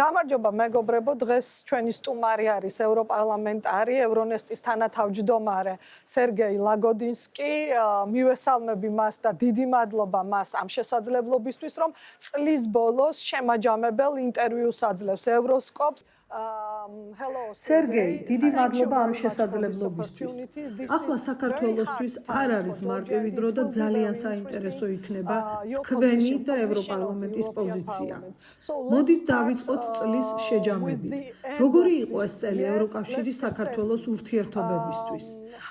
გამარჯობა მეგობრებო, დღეს ჩვენი სტუმარი არის ევროპარლამენტარი, ევრონესტის თანათავმჯდომარე სერგეი ლაგოდინსკი. მივესალმები მას და დიდი მადლობა მას ამ შესაძლებლობისთვის, რომ წლის ბოლოს შემაჯამებელ ინტერვიუს აძლევს ევროსკოპს. სერგეი, დიდი მადლობა ამ შესაძლებლობისთვის. ახლა საქართველოსთვის არ არის მარტივი დრო და ძალიან საინტერესო იქნება თქვენი და ევროპარლამენტის პოზიცია. მოდით დავიწყოთ წლის შეჯამებით. როგორი იყო ეს წელი ევროკავშირის საქართველოს ურთიერთობებისთვის?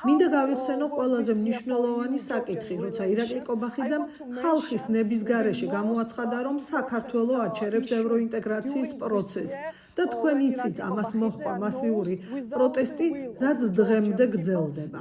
მინდა გავიხსენო ყველაზე მნიშვნელოვანი საკითხი, როცა ირაკლი კობახიძემ ხალხის ნების გარეშე გამოაცხადა, რომ საქართველო აჩერებს ევროინტეგრაციის პროცესს. და თქვენ იცით, ამას მოჰყვა მასიური პროტესტი, რაც დღემდე გრძელდება.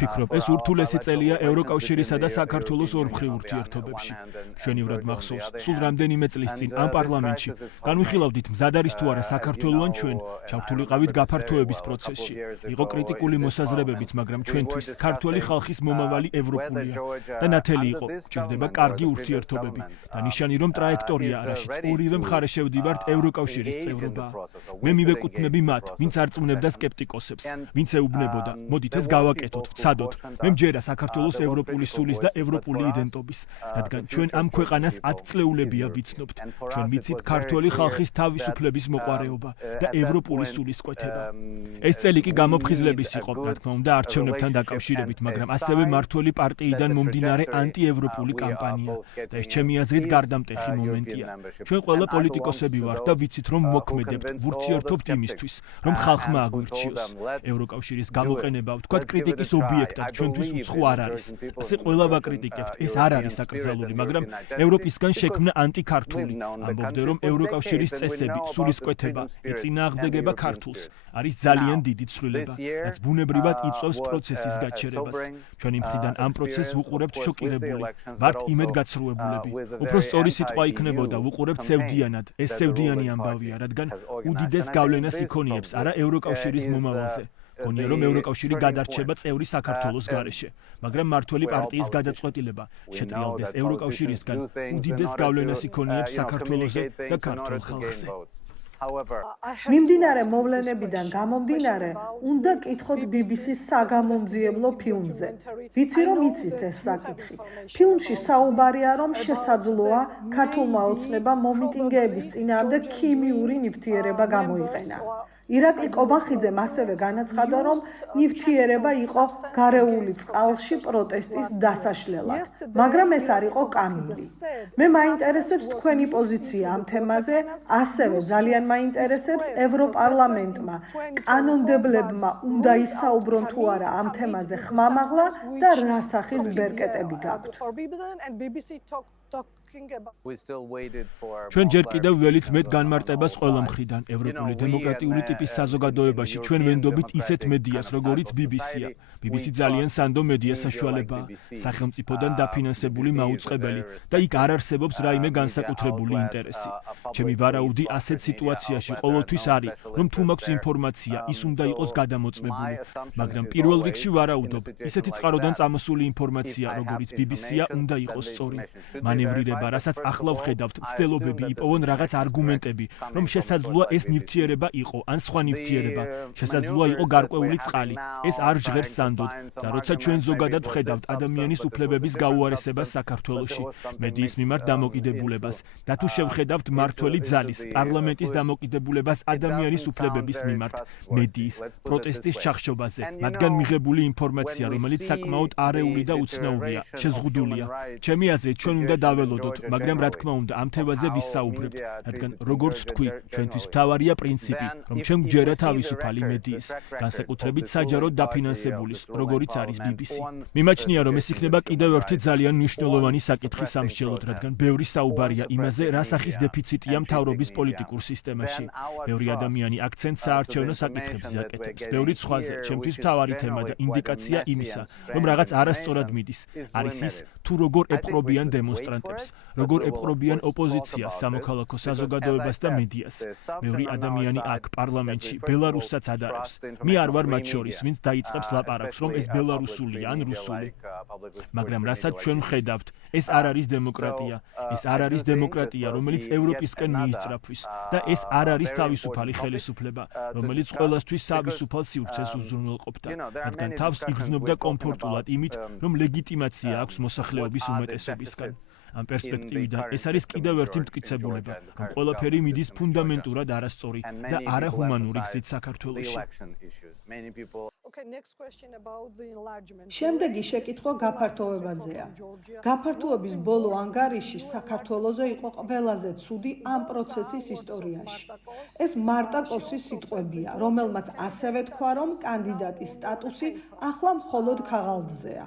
ვფიქრობ, ეს ურთულესი წელია ევროკავშირისა და საქართველოს ორმხრივ ურთიერთობებში. მშვენივრად მახსოვს, სულ რამდენიმე წლის წინ ამ პარლამენტში განვიხილავდით, მზად არის თუ არა საქართველო ან ჩვენ ჩავთვლიყავით გაფართოების პროცესში. იყო კრიტიკული მოსაზრებებით, მაგრამ ჩვენთვის ქართველი ხალხის მომავალი ევროპულია და ნათელი იყო, გჭირდება კარგი ურთიერთობები და ნიშანი რომ ტრაექტორია, რაშიც ორივე მხარე შევდივართ ევროკავშირის წევრობაა. მე მივეკუთვნები მათ, ვინც არწმუნებდა სკეპტიკოსებს, ვინც ეუბნებოდა, მოდით ეს გავაკეთოთ, ვცადოთ. მე მჯერა საქართველოს ევროპული სულის და ევროპული იდენტობის, რადგან ჩვენ ამ ქვეყანას 10 წლეულებია ვიცნობთ. ჩვენ ვიცით ქართველი ხალხის თავისუფლების მოყვარეობა და ევროპული სულის კვეთება. ეს წელი კი გამოფხიზლების იყო, რა თქმა უნდა, არჩევნებთან დაკავშირებით, მაგრამ ასევე მართველი პარტიიდან მომდინარე ანტიევროპული კამპანია და ეს ჩემი აზრით გარდამტეხი მომენტია. ჩვენ ყველა პოლიტიკოსები ვართ და ვიცით, რომ მოქმედებთ, ვურთიერთობთ იმისთვის, რომ ხალხმა აგვირჩიოს. ევროკავშირის გამოყენება, ვთქვათ, კრიტიკის ობიექტად ჩვენთვის უცხო არ არის. ასე ყველა ვაკრიტიკებთ, ეს არ არის საკრძალული, მაგრამ ევროპისგან შექმნა ანტიქართული. ამბობდნენ, რომ ევროკავშირის წესები, სულისკვეთება, ეწინააღმდეგება ქართულს. არის ძალიან დიდი ცვლილება, რაც ბუნებრივად იწვევს პროცესის გაჩერებას. ჩვენი მხრიდან ამ პროცესს ვუყურებთ შოკირებული, ვართ იმედგაცრუებულები. უფრო სწორი სიტყვა იქნებოდა ვუყურებთ სევდიანად. ეს სევდიანი ამბავია, რადგან უდიდეს გავლენას იქონიებს არა ევროკავშირის მომავალზე. გონია რომ ევროკავშირი გადარჩება წევრი საქართველოს გარეშე, მაგრამ მართველი პარტიის გადაწყვეტილება შეტრიალდეს ევროკავშირისგან უდიდეს გავლენას იქონიებს საქართველოზე და ქართულ ხალხზე. მიმდინარე მოვლენებიდან გამომდინარე, უნდა კითხოთ BBC-ს საგამომძიებლო ფილმზე. ვიცი რომ იცით ეს საკითხი. ფილმში საუბარია, რომ შესაძლოა ქართულმა ოცნებამ მომიტინგეების წინააღმდეგ ქიმიური ნივთიერება გამოიყენა. ირაკლი კობახიძემ ასევე განაცხადა, რომ ნივთიერება იყო გარეული წყალში პროტესტის დასაშლელად, მაგრამ ეს არ იყო კამილი. მე მაინტერესებს თქვენი პოზიცია ამ თემაზე, ასევე ძალიან მაინტერესებს ევროპარლამენტმა, კანონმდებლებმა უნდა ისაუბრონ თუ არა ამ თემაზე ხმამაღლა და რა სახის ბერკეტები გაქვთ. ჩვენ ჯერ კიდევ ველით მეტ განმარტებას ყველა მხრიდან ევროპული დემოკრატიული ტიპის საზოგადოებაში ჩვენ ვენდობით ისეთ მედიას, როგორიც BBC-ია. BBC ძალიან სანდო მედია საშუალებაა, სახელმწიფოდან დაფინანსებული მაუწყებელი და იქ არ არსებობს რაიმე განსაკუთრებული ინტერესი. ჩემი ვარაუდი ასეთ სიტუაციაში ყოველთვის არის, რომ თუ მაქვს ინფორმაცია, ის უნდა იყოს გადამოწმებული, მაგრამ პირველ რიგში ვარაუდობ, ისეთი წყაროდან წამოსული ინფორმაცია, როგორიც BBC-ია, უნდა იყოს სწორი. მანევრირება, რასაც ახლა ვხედავთ, მცდელობები იპოვონ რაღაც არგუმენტები, რომ შესაძლოა ეს ნივთიერება იყო, ან სხვა ნივთიერება, შესაძლოა იყო გარკვეული წყალი. ეს არ ჟღერს სანდოდ და როცა ჩვენ ზოგადად ვხედავთ ადამიანის უფლებების გაუარესებას საქართველოში, მედიის მიმართ დამოკიდებულებას და თუ შევხედავთ მართველი ძალის, პარლამენტის დამოკიდებულებას ადამიანის უფლებების მიმართ, მედიის, პროტესტის ჩახშობაზე, მათგან მიღებული ინფორმაცია, რომელიც საკმაოდ არეული და უცნაურია, შეზღუდულია. ჩემი აზრით, ჩვენ უნდა დაველოდოთ, მაგრამ რა თქმა უნდა, ამ თემაზე ვისაუბრებთ, რადგან როგორც თქვი, ჩვენთვის მთავარია პრინციპი, რომ ჩვენ გვჯერა თავისუფალი მედიის, განსაკუთრებით საჯაროდ დაფინანსებულის, როგორიც არის BBC. მიმაჩნია, რომ ეს იქნება კიდევ ერთი ძალიან მნიშვნელოვანი საკითხი სამშელოდ, რადგან ბევრი საუბარია იმაზე, რა სახის დეფიციტია მთავრობის პოლიტიკურ სისტემაში. ბევრი ადამიანი აქცენტს საარჩევნო საკითხებზე აკეთებს. ბევრი სხვაზე, ჩემთვის მთავარი თემა და ინდიკაცია იმისა, რომ რაღაც არასწორად მიდის, არის ის, თუ როგორ ეპყრობიან დემონსტრანტებს, როგორ ეპყრობიან ოპოზიციას, სამოქალაქო საზოგადოებას და მედიას. ბევრი ადამიანი აქ პარლამენტში ბელარუსსაც ადარებს. მე არ ვარ მათ შორის, ვინც დაიწყებს ლაპარაკს, რომ ეს ბელარუსულია ან რუსული. მაგრამ რასაც ჩვენ ვხედავთ, ეს არ არის დემოკრატია. ეს არ არის დემოკრატია, რომელიც ევროპისკენ მიისწრაფვის და ეს არ არის თავისუფალი ხელისუფლება, რომელიც ყველასთვის თავისუფალ სივრცეს უზრუნველყოფდა, რადგან თავს იგრძნობდა კომფორტულად იმით, რომ ლეგიტიმაცია აქვს მოსახლეობის უმეტესობისგან. ამ პერსპექტივიდან ეს არის კიდევ ერთი მტკიცებულება, რომ ყველაფერი მიდის ფუნდამენტურად არასწორი და არაჰუმანური გზით საქართველოში. შემდეგი შეკითხვა გაფართოვებაზეა. გაფართოების ბოლო ანგარიში საქართველოზე იყო ყველაზე ცუდი ამ პროცესის ისტორიაში. ეს მარტა კოსის სიტყვებია, რომელმაც ასევე თქვა, რომ კანდიდატის სტატუსი ახლა მხოლოდ ქაღალდზეა.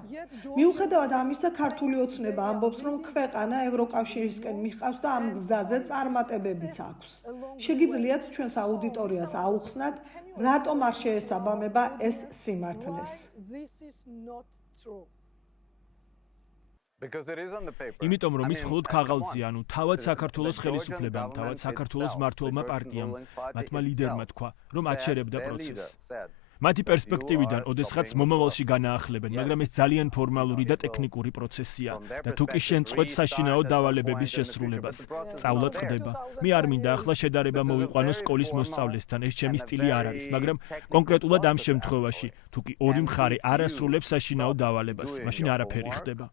მიუხედავად ამისა, ქართული ოცნება ამბობს, რომ ქვეყანა ევროკავშირისკენ მიჰყავს და ამ გზაზე წარმატებებიც აქვს. შეგიძლიათ ჩვენს აუდიტორიას აუხსნათ, რატომ არ შეესაბამება ეს სიმართლეს. იმიტომ რომ ის მხოლოდ ქაღალდზია, ანუ თავად საქართველოს ხელისუფლებამ, თავად საქართველოს მმართველმა პარტიამ, მათმა ლიდერმა თქვა, რომ აჩერებდა პროცესს. მათი პერსპექტივიდან ოდესღაც მომავალში განაახლებენ, მაგრამ ეს ძალიან ფორმალური და ტექნიკური პროცესია და თუ კი შენ წვეთ საშინაო დავალებების შესრულებას, სწავლა წყდება. მე არ მინდა ახლა შედარება მოვიყვანო სკოლის მოსწავლესთან, ეს ჩემი სტილი არ არის, მაგრამ კონკრეტულად ამ შემთხვევაში, თუ კი ორი მხარე არ ასრულებს საშინაო დავალებას, მაშინ არაფერი ხდება.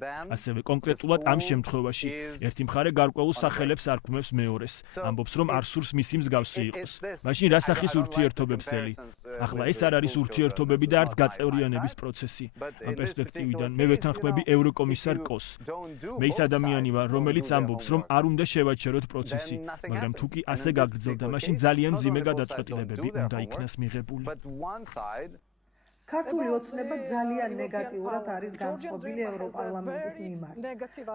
ასევე კონკრეტულად ამ შემთხვევაში ერთი მხარე გარკვეულ სახელებს არქმევს მეორეს, ამბობს, რომ არ სურს მისი მსგავსი იყოს. მაშინ რა სახის ურთიერთობებს ელი? ახლა ეს არ არის ურთიერთობები და არც გაწევრიანების პროცესი. ამ პერსპექტივიდან მე ვეთანხმები ევროკომისარ კოს. მე ის ადამიანი ვარ, რომელიც ამბობს, რომ არ უნდა შევაჩეროთ პროცესი, მაგრამ თუ კი ასე გაგრძელდა, მაშინ ძალიან მძიმე გადაწყვეტილებები უნდა იქნას მიღებული. ქართული ოცნება ძალიან ნეგატიურად არის განწყობილი ევროპარლამენტის მიმართ.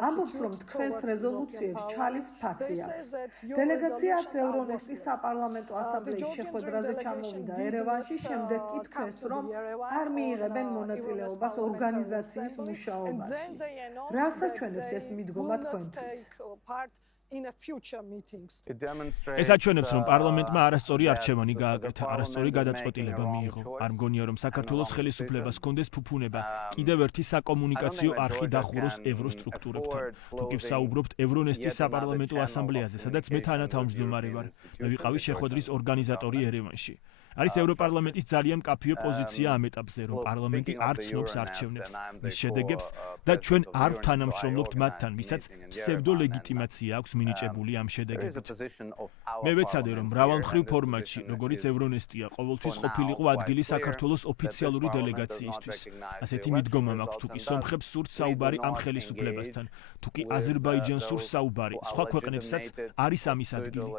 ამბობს, რომ თქვენს რეზოლუციებს ჩალის ფასი აქვს. დელეგაციაც ევრონესტის საპარლამენტო ასამბლეის შეხვედრაზე ჩამოვიდა ერევანში, შემდეგ კი თქვენს, რომ არ მიიღებენ მონაწილეობას ორგანიზაციის მუშაობაში. რას აჩვენებს ეს მიდგომა თქვენთვის? ეს აჩვენებს, რომ პარლამენტმა არასწორი არჩევანი გააკეთა, არასწორი გადაწყვეტილება მიიღო. არ მგონია, რომ საქართველოს ხელისუფლებას ჰქონდეს ფუფუნება კიდევ ერთი საკომუნიკაციო არხი დახუროს ევროსტრუქტურებთან. თუ კი ვსაუბრობთ ევრონესტის საპარლამენტო ასამბლეაზე, სადაც მე თანათავმჯდომარე ვარ, მე ვიყავი შეხვედრის ორგანიზატორი ერევანში. არის ევროპარლამენტის ძალიან მკაფიო პოზიცია ამ ეტაპზე, რომ პარლამენტი არ ცნობს არჩევნებს, მის შედეგებს და ჩვენ არ თანამშრომლობთ მათთან, ვისაც ფსევდოლეგიტიმაცია აქვს მინიჭებული ამ შედეგებით. მე ვეცადე, რომ მრავალმხრივ ფორმატში, როგორიც ევრონესტია, ყოველთვის ყოფილიყო ადგილი საქართველოს ოფიციალური დელეგაციისთვის. ასეთი მიდგომა მაქვს, თუ კი სომხებს სურთ საუბარი ამ ხელისუფლებასთან, თუ კი აზერბაიჯანს სურს საუბარი, სხვა ქვეყნებსაც არის ამის ადგილი.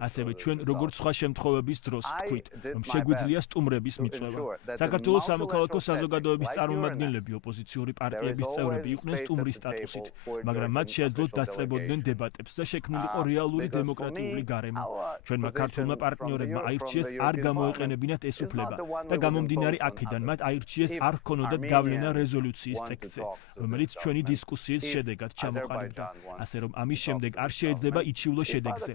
ასევე ჩვენ, როგორც სხვა შემთხვევების დროს, ვთქვით, რომ შეგვიძლია სტუმრების მიწვევა. საქართველოს სამოქალაქო საზოგადოების წარმომადგენლები, ოპოზიციური პარტიების წევრები იყვნენ სტუმრის სტატუსით, მაგრამ მათ შეეძლოთ დასწრებოდნენ დებატებს და შექმნილიყო რეალური დემოკრატიული გარემო. ჩვენმა ქართულმა პარტნიორებმა აირჩიეს არ გამოეყენებინათ ეს უფლება და გამომდინარე აქედან მათ აირჩიეს არ ჰქონოდათ გავლენა რეზოლუციის ტექსტზე, რომელიც ჩვენი დისკუსიის შედეგად ჩამოყალიბდა. ასე რომ ამის შემდეგ არ შეიძლება იჩივლო შედეგზე.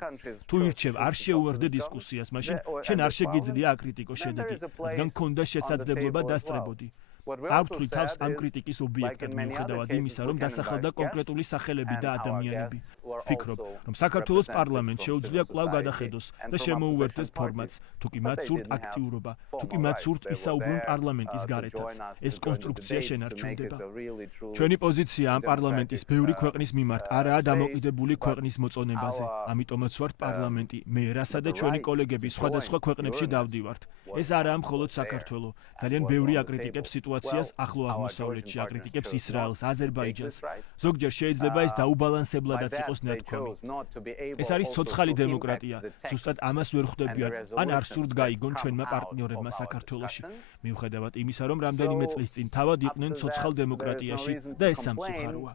თუ ირჩევ არ შეუერთდე დისკუსიას, მაშინ შენ არ შეგიძლია აკრიტიკო შედეგი, რადგან გქონდა შესაძლებლობა დასწრებოდი. ავთვლი თავს ამ კრიტიკის ობიექტად მიუხედავად იმისა, რომ დასახელდა კონკრეტული სახელები და ადამიანები. ვფიქრობ, რომ საქართველოს პარლამენტს შეუძლია კვლავ გადახედოს და შემოუერთდეს ფორმატს, თუ კი მათ სურთ აქტიურობა, თუ კი მათ სურთ ისაუბრონ პარლამენტის გარეთაც. ეს კონსტრუქცია შენარჩუნდება. ჩვენი პოზიცია ამ პარლამენტის ბევრი ქვეყნის მიმართ არაა დამოკიდებული ქვეყნის მოწონებაზე. ამიტომაც ვართ პარლამენტი, მე, რასა და ჩვენი კოლეგები სხვადასხვა ქვეყნებში დავდივართ. ეს არაა მხოლოდ საქართველო. ძალიან ბევრი აკრიტიკებს სიტუაციას ახლო აღმოსავლეთში, აკრიტიკებს ისრაელს, აზერბაიჯანს. ზოგჯერ შეიძლება ეს დაუბალანსებლადაც იყოს ნათქვამი. ეს არის ცოცხალი დემოკრატია. ზუსტად ამას ვერ ხვდებიან, ან არ სურთ გაიგონ ჩვენმა პარტნიორებმა საქართველოში. მიუხედავად იმისა, რომ რამდენიმე წლის წინ თავად იყვნენ ცოცხალ დემოკრატიაში და ეს სამწუხაროა.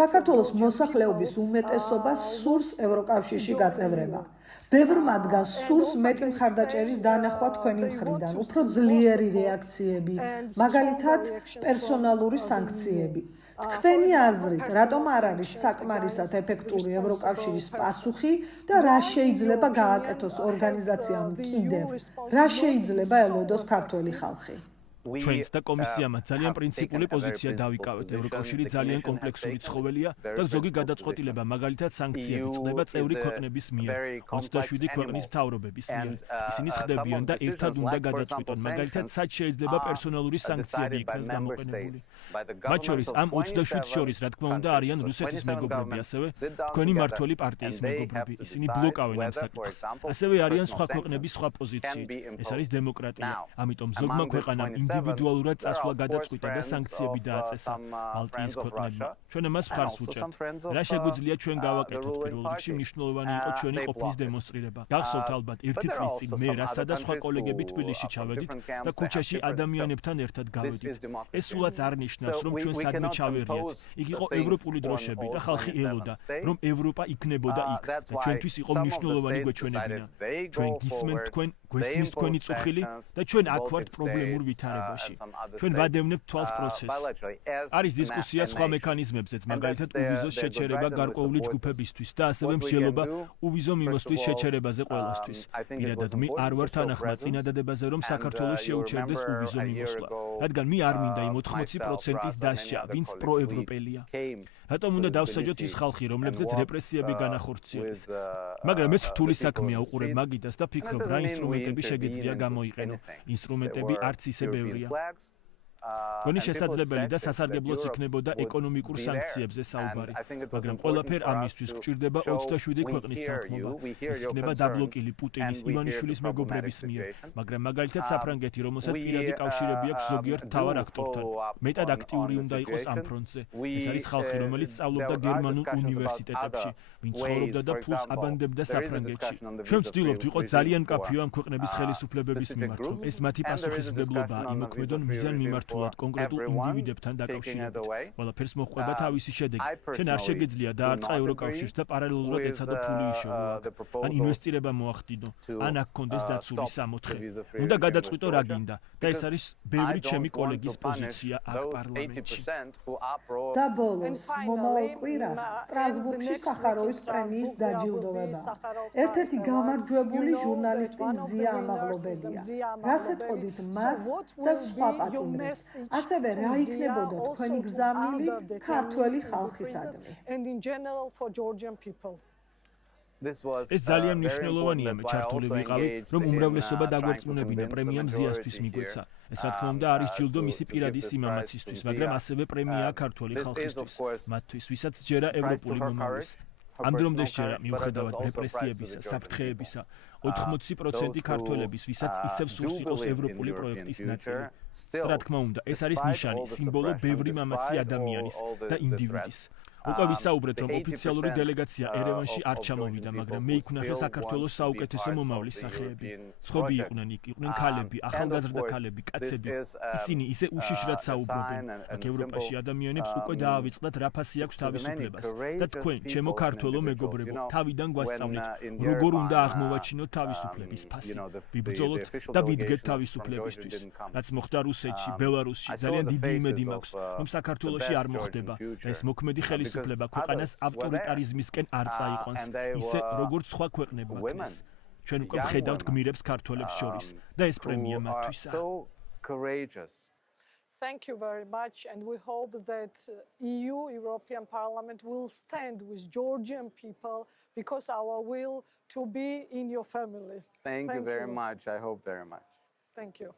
საქართველოს მოსახლეობის უმეტესობა სურს ევროკავშირში გაწევრება. ბევრ მათგანს სურს მეტი მხარდაჭერის დანახვა თქვენი მხრიდან, უფრო ძლიერი რეაქციები, მაგალითად პერსონალური სანქციები. თქვენი აზრით, რატომ არ არის საკმარისად ეფექტური ევროკავშირის პასუხი და რა შეიძლება გააკეთოს ორგანიზაციამ კიდევ? რა შეიძლება ელოდოს ქართველი ხალხი? ჩვენს და კომისიამაც ძალიან პრინციპული პოზიცია დავიკავეთ. ევროკავშირი ძალიან კომპლექსური ცხოველია და ზოგი გადაწყვეტილება, მაგალითად სანქციები წყდება წევრი ქვეყნების მიერ, 27 ქვეყნის მთავრობების მიერ. ისინი ხდებიან და ერთად უნდა გადაწყვიტონ, მაგალითად სად შეიძლება პერსონალური სანქციები იქნას გამოყენებული. მათ შორის ამ 27 შორის, რა თქმა უნდა, არიან რუსეთის მეგობრები, ასევე თქვენი მმართველი პარტიის მეგობრები. ისინი ბლოკავენ ამ საკითხს. ასევე არიან სხვა ქვეყნების სხვა პოზიციით. ეს არის დემოკრატია. ამიტომ ზოგმა ქვეყანამ ინდივიდუალურად წასვლა გადაწყვიტა და სანქციები დააწესა ბალტიის ქვეყნებმა. ჩვენ ამას მხარს ვუჭერთ. რა შეგვიძლია ჩვენ გავაკეთოთ? პირველ რიგში მნიშვნელოვანი იყო ჩვენი ყოფნის დემონსტრირება. გახსოვთ ალბათ, ერთი წლის წინ მე რასა და სხვა კოლეგები თბილისში ჩავედით და ქუჩაში ადამიანებთან ერთად გავედით. ეს სულაც არ ნიშნავს, რომ ჩვენ სადმე ჩავერიათ. იქ იყო ევროპული დროშები და ხალხი ელოდა, რომ ევროპა იქნებოდა იქ და ჩვენთვის იყო მნიშვნელოვანი გვეჩვენებინა. ჩვენ გისმენთ თქვენ, გვესმის თქვენი წუხილი და ჩვენ აქ ვართ პრობლემურ ვითარებაში. ჩვენ ვადევნებთ თვალს პროცესს. არის დისკუსია სხვა მექანიზმებზეც, მაგალითად უვიზოს შეჩერება გარკვეული ჯგუფებისთვის და ასევე მსჯელობა უვიზო მიმოსვლის შეჩერებაზე ყველასთვის. პირადად მე არ ვარ თანახმად წინადადებაზე, რომ საქართველოს შეუჩერდეს უვიზო მიმოსვლა, რადგან მე არ მინდა იმ 80%-ის დასჯა, ვინც პროევროპელია. რატომ უნდა დავსაჯოთ ის ხალხი, რომლებზეც რეპრესიები განახორციელეს? მაგრამ ეს რთული საქმეა უყურებ მაგიდას და ფიქრობ, რა ინსტრუმენტები შეგიძლია გამოიყენო. ინსტრუმენტები არც ისე ბევრია. თქვენი შესაძლებელი და სასარგებლოც იქნებოდა ეკონომიკურ სანქციებზე საუბარი, მაგრამ ყველაფერ ამისთვის გვჭირდება 27 ქვეყნის თანხმობა. ეს იქნება დაბლოკილი პუტინის, ივანიშვილის მეგობრების მიერ, მაგრამ მაგალითად საფრანგეთი, რომელსაც პირადი კავშირები აქვს ზოგიერთ მთავარ აქტორთან, მეტად აქტიური უნდა იყოს ამ ფრონტზე. ეს არის ხალხი, რომელიც სწავლობდა გერმანულ უნივერსიტეტებში, ვინც ცხოვრობდა და ფულს აბანდებდა საფრანგეთში. ჩვენ ვცდილობთ ვიყოთ ძალიან მკაფიო ამ ქვეყნების ხელისუფლებების მიმართ, რომ ეს მათი პასუხისმგებლობაა იმოქმედონ მიზან მიმართულად კონკრეტულ ინდივიდებთან დაკავშირებით. ყველაფერს მოჰყვება თავისი შედეგი. ჩვენ არ შეგიძლია დაარტყა ევროკავშირს და პარალელურად ეცადო ფული იშოვო აქ. ან ინვესტირება მოახდინო, ან აქ კონდეს დაცული სამოთხე. უნდა გადაწყვიტო რა გინდა და ეს არის ბევრი ჩემი კოლეგის პოზიცია აქ პარლამენტში. და ბოლოს, მომავალ კვირას სტრასბურგში სახაროვის პრემიის დაჯილდოვება. ერთ-ერთი გამარჯვებული ჟურნალისტი მზია ამაღლობელია. რას ეთყოდით მას და სხვა პატიმრებს? ასევე რა იქნებოდა თქვენი გზავნილი ქართველი ხალხისადმი? ეს ძალიან მნიშვნელოვანია, მე ჩართული ვიყავი, რომ უმრავლესობა დაგვერწმუნებინა პრემია მზიასთვის მიგვეცა. ეს რა თქმა უნდა არის ჯილდო მისი პირადი სიმამაცისთვის, მაგრამ ასევე პრემია ქართველი ხალხისთვის, მათთვის, ვისაც ჯერა ევროპული მომავლის. ამ დრომდე შეერა მიუხედავად რეპრესიებისა, საფრთხეებისა, 80% ქართველების, ვისაც ისევ სურს იყოს ევროპული პროექტის ნაწილი. რა თქმა უნდა, ეს არის ნიშანი, სიმბოლო ბევრი მამაცი ადამიანის და ინდივიდის. უკვე ვისაუბრეთ, რომ ოფიციალური დელეგაცია ერევანში არ ჩამოვიდა, მაგრამ მე იქვნახე საქართველოს საუკეთესო მომავლის სახეები. სხვები იყვნენ იქ, იყვნენ ქალები, ახალგაზრდა ქალები, კაცები. ისინი ისე უშიშრად საუბრობენ. აქ ევროპაში ადამიანებს უკვე დაავიწყდათ რა ფასი აქვს თავისუფლებას. და თქვენ, ჩემო ქართველო მეგობრებო, თავიდან გვასწავლეთ, როგორ უნდა აღმოვაჩინოთ თავისუფლების ფასი. ვიბრძოლოთ და ვიდგეთ თავისუფლებისთვის. რაც მოხდა რუსეთში, ბელარუსში, ძალიან დიდი იმედი მაქვს, რომ საქართველოში არ მოხდება. ეს მოქმედი ხელისუფლება ქვეყანას ავტორიტარიზმისკენ არ წაიყვანს, ისე როგორც სხვა ქვეყნებმა ქნეს. ჩვენ უკვე ვხედავთ გმირებს ქართველებს შორის და ეს პრემია მათთვისაა. Thank you very much, and we hope that EU, European Parliament, will stand with Georgian people because our will to be in your family. Thank you very much. I hope very much. Thank you.